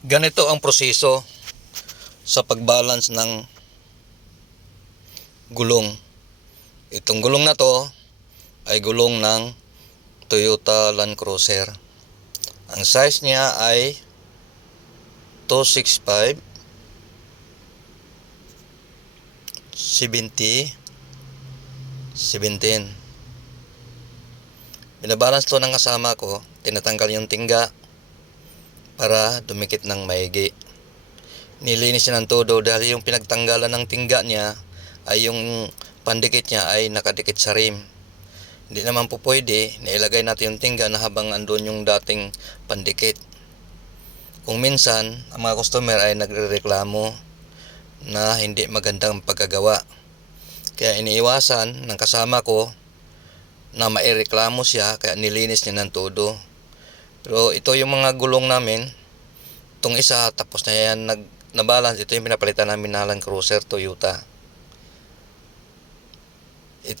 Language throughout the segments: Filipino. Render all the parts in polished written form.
Ganito ang proseso sa pagbalance ng gulong. Itong gulong na to ay gulong ng Toyota Land Cruiser. Ang size niya ay 265 70 17. Binabalance to ng kasama ko. Tinatanggal yung tingga para dumikit ng maigi. Nilinis niya ng todo dahil yung pinagtanggalan ng tingga niya ay yung pandikit niya ay nakadikit sa rim. Hindi naman po pwede na ilagay natin yung tingga na habang andun yung dating pandikit. Kung minsan ang mga customer ay nagrereklamo na hindi magandang pagkagawa, kaya iniiwasan ng kasama ko na maireklamo siya, kaya nilinis niya ng todo. Pero ito yung mga gulong namin. Itong isa tapos na yan nabalance. Ito yung pinapalitan namin na Land Cruiser Toyota.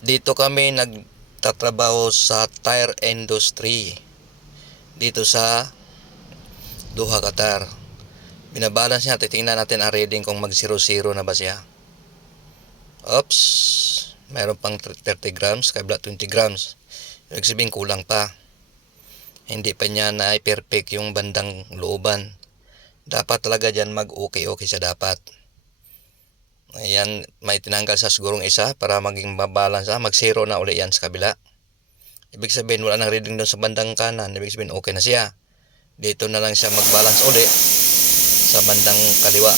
Dito kami nagtatrabaho sa tire industry dito sa Doha, Qatar. Binabalance niya. Titingnan natin ang reading kung mag 0-0 na ba siya. Oops, mayroon pang 30 grams, kabla 20 grams. Ibig sabihin kulang pa. Hindi pa niya na ay perfect yung bandang looban. Dapat talaga dyan mag-okay siya dapat. Ayan, may tinanggal sa sigurong isa para maging mabalance. Mag-0 na uli yan sa kabila. Ibig sabihin wala nang reading doon sa bandang kanan. Ibig sabihin okay na siya. Dito na lang siya mag-balance uli sa bandang kaliwa.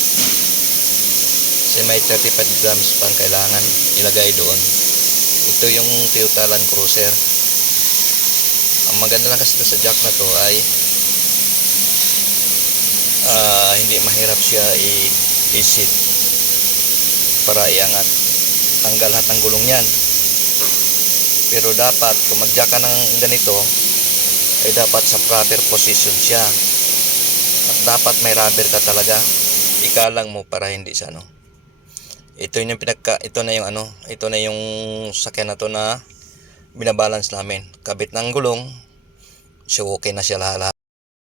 Kasi may 35 grams pang kailangan ilagay doon. Ito yung Toyota Land Cruiser. Ang maganda lang kasi sa jack na to ay hindi mahirap siya i-sit para iangat. Tanggal lahat ng gulong yan. Pero dapat kung mag-jack ka ng ganito ay dapat sa proper position siya. At dapat may rubber ka talaga. Ikalang mo para hindi sa ano. Ito na yung sakyan na to na binabalance namin. Kabit ng gulong, so okay na siya lahat.